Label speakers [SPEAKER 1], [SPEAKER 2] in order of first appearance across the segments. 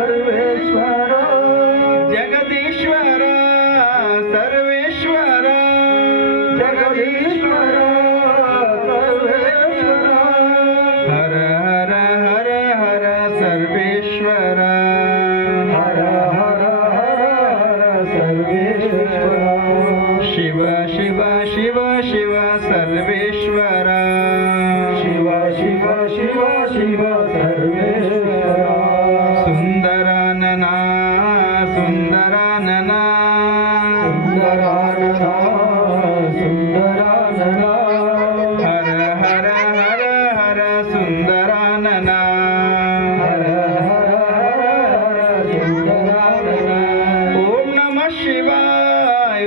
[SPEAKER 1] సర్వేశ్వర
[SPEAKER 2] జగదీశ్వర సర్వేశ్వర జగదీశ్వర సర్వేశ్వర హర హర
[SPEAKER 1] హర హర సర్వేశ్వర హర హర హర
[SPEAKER 2] హర సర్వేశ్వర శివ శివ శివ శివ
[SPEAKER 1] శివ శివ शिवाय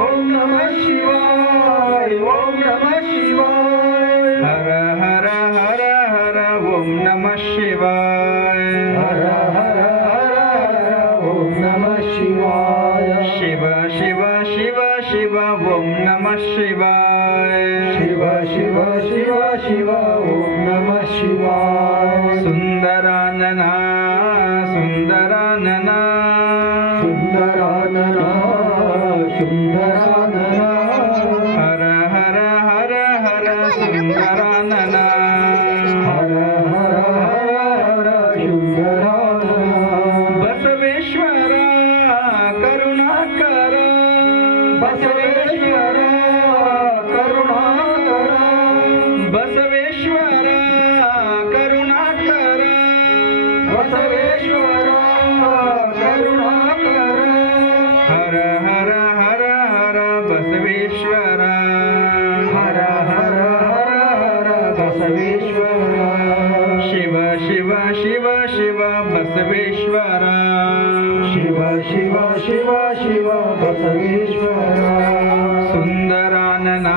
[SPEAKER 1] ॐ नमः शिवाय శివాయ
[SPEAKER 2] ఓం నమ శివాయ. హర హర హర హర
[SPEAKER 1] ఓం నమ శివాయ. హర హర హర హర
[SPEAKER 2] ఓం నమ శివాయ. శివ శివ శివ శివ
[SPEAKER 1] ఓం నమ
[SPEAKER 2] శివాయ. శివ
[SPEAKER 1] శివ శివ శివ ఓం నమ
[SPEAKER 2] శివాయ. సుందరాననా సుందరాననా. సుందరాననా సుందరా
[SPEAKER 1] ಬಸವೇಶ್ವರ ಕರುಣಾಕರ ಹರ ಹರ ಹರ ಹರ ಬಸವೇಶ್ವರ
[SPEAKER 2] ಹರ ಹರ ಹರ ಹರ ಬಸವೇಶ್ವರ
[SPEAKER 1] ಶಿವ ಶಿವ ಶಿವ ಶಿವ ಬಸವೇಶ್ವರ
[SPEAKER 2] ಶಿವ ಶಿವ ಶಿವ ಶಿವ ಬಸವೇಶ್ವರ
[SPEAKER 1] ಸುಂದರಾನನ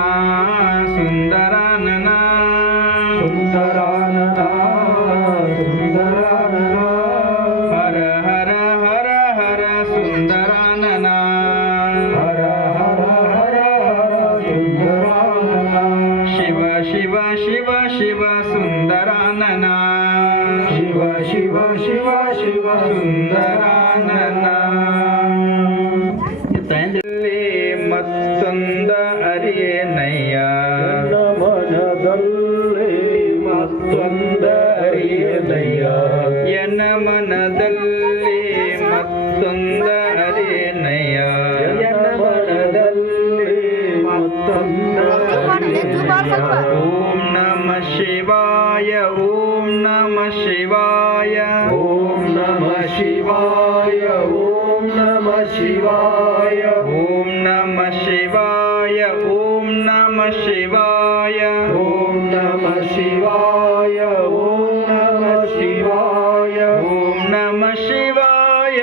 [SPEAKER 1] ಸುಂದರಾನನ ಶಿವ ಶಿವ ಶಿವ ಶಿವ ಸುಂದರಾನನ. ಮತ್ತೊಂದ ಅರಿಯನಯ್ಯ?
[SPEAKER 2] ಮನದಲ್ಲಿ ಮತ್ತೊಂದ ಅರಿಯನಯ್ಯ?
[SPEAKER 1] ಎನ್ನ ಮನದಲ್ಲಿ ಮತ್ತೊಂದ ಅರಿಯನಯ್ಯ?
[SPEAKER 2] ನನ್ನ ಮನದಲ್ಲಿ ಮತ್ತೊಂದ ಅರಿಯನಯ್ಯ?
[SPEAKER 1] ಓಂ ನಮ ಶಿವಾಯ ಓಂ
[SPEAKER 2] शिवाय ॐ नमः शिवाय।
[SPEAKER 1] ॐ नमः शिवाय ॐ
[SPEAKER 2] नमः शिवाय। ॐ नमः
[SPEAKER 1] शिवाय ॐ नमः शिवाय।
[SPEAKER 2] ॐ नमः शिवाय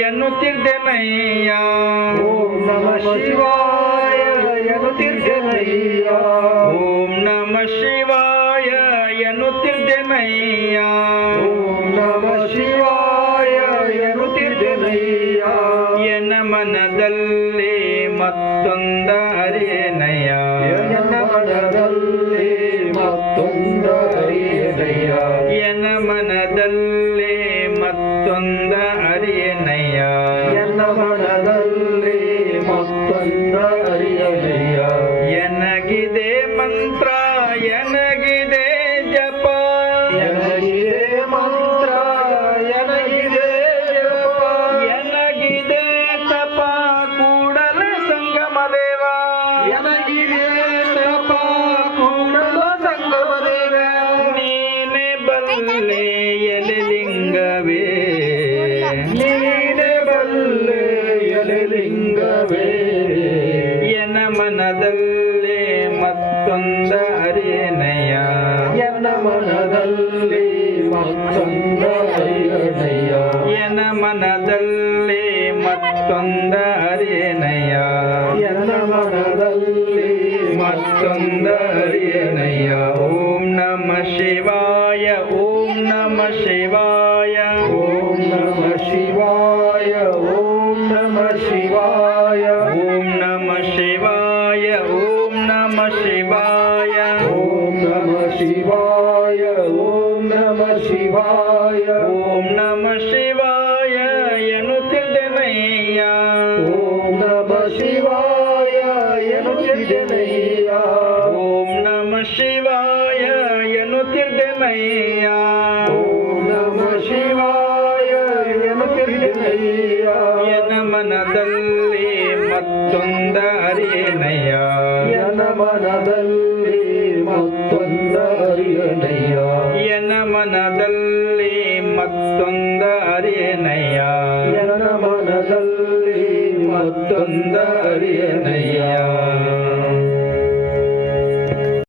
[SPEAKER 2] यनुतिर्दमैया
[SPEAKER 1] ॐ नमः शिवाय शिवायनुतिर्धमैया
[SPEAKER 2] ॐ नमः शिवाय यनुतिर्धमैया
[SPEAKER 1] ಎನಗಿದೆ ಮಂತ್ರ ಎನಗಿದೆ
[SPEAKER 2] ಎನಗಿದೆ
[SPEAKER 1] ತಪ ಕೂಡಲ ಸಂಗಮ ದೇವ.
[SPEAKER 2] ಎನಗಿದೆ ತಪ ಕೂಡಲ ಸಂಗಮದೇವ
[SPEAKER 1] ನೀನೆ ಬಲ್ಲೆ ಎಲೆಲಿಂಗವೇ
[SPEAKER 2] ನೀನೆ ಬಲ್ಲೆ ಎಲೆಲಿಂಗವೇ
[SPEAKER 1] ಎನ ಮನದಲ್ಲೇ ಮತ್ತೊಂದ
[SPEAKER 2] ಮನದಲ್ಲಿ ಮತ್ತೊಂದ ಅರಿಯನಯ್ಯ
[SPEAKER 1] ಎನ ಮನದಲ್ಲಿ ಮತ್ತೊಂದ ಅರಿಯನಯ್ಯ
[SPEAKER 2] ಎನ್ನ ಮನದಲ್ಲಿ
[SPEAKER 1] ಮತ್ತೊಂದ ಅರಿಯನಯ್ಯ ಓಂ ನಮ ಶಿವಾಯ ಓಂ ನಮ ಶಿವಾಯ
[SPEAKER 2] ಓಂ ನಮ ಶಿವಾಯ ಓಂ ನಮ ಶಿವಾಯ
[SPEAKER 1] ಓಂ ನಮ ಶಿವಾಯ ಓಂ ನಮ ಶಿವಾಯ
[SPEAKER 2] ಓಂ ನಮ ಶಿವಾಯ ಓಂ ಶಿವಾಯ ಓಂ ನಮ ಶಿವಾಯ ಎನ್ನುತ್ತಿದ್ದೇನೆಯ
[SPEAKER 1] ಓಂ ನಮ ಶಿವಾಯ ಎನ್ನುತ್ತಿದ್ದೇನೆಯ
[SPEAKER 2] ಓಂ ನಮ ಶಿವಾಯ ಎನ್ನುತ್ತಿದ್ದೇನೆಯ
[SPEAKER 1] ಓಂ ನಮ ಶಿವಾಯ ಎನ್ನುತ್ತಿದ್ದೇನೆಯ ಎನ
[SPEAKER 2] ಮನದಲ್ಲಿ ಮತ್ತೊಂದ ಅರಿನೆಯ
[SPEAKER 1] ಎನ ಮನದಲ್ಲಿ ಮನದಲ್ಲಿ ಮತ್ತೊಂದ ಅರಿಯನಯ್ಯ ಎನ್ನ ಮನದಲ್ಲಿ ಮತ್ತೊಂದರಿಯನಯ್ಯ?